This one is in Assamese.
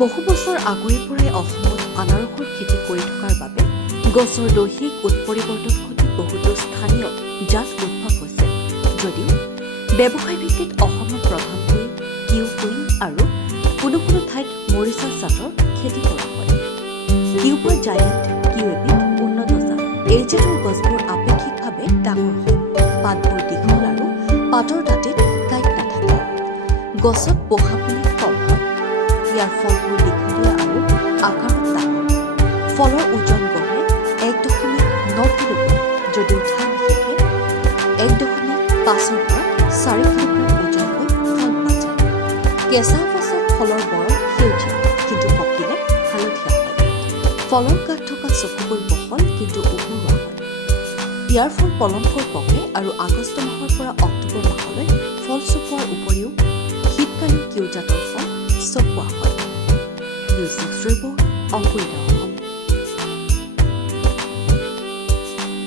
বহু বছৰ আগৰে পৰাই অসমত আনাৰসৰ খেতি কৰি থকাৰ বাবে গছৰ দৈহিক উৎপৰিৱৰ্তন ঘটি বহুতো স্থানীয় জাত উদ্ভৱ হৈছে যদিও ব্যৱসায় ভিত্তিত অসমত প্ৰধানকৈ কিউ কুইন আৰু কোনো কোনো ঠাইত মৰিচা জাতৰ খেতি কৰা হয়। কিউপাৰ জায়েণ্ট কিউ এবিধ উন্নত জাত। এই জাতৰ গছবোৰ আপেক্ষিকভাৱে ডাঙৰ হয়, পাতবোৰ দীঘল আৰু পাতৰ দাঁতিত কাঁইট নাথাকে। গছত পোখা পুলি কম হয়। ইয়াৰ ফলবোৰ দীঘলীয়া আৰু আকাৰত ডাঙৰ। ফলৰ ওজন গড়ে 1.9 কিলোগ্ৰাম, যদিও ঠাই বিশেষে 1.5 পৰা 4 কিলোগ্ৰাম ওজনকৈ ফল পোৱা যায়। কেঁচা অৱস্থাত ফলৰ বৰণ সেউজীয়া, কিন্তু পকিলে হালধীয়া হয়। ফলৰ গাত থকা চকুবোৰ বহল কিন্তু উভৰোৱা হয়। ইয়াৰ ফল পলমকৈ পকে আৰু আগষ্ট মাহৰ পৰা অক্টোবৰ মাহলৈ ফল চপোৱাৰ উপৰিও শীতকালীন কিউ জাতৰ ফল চপোৱা হয়। নিউজ ৰিপৰ্ট অংকুৰিত।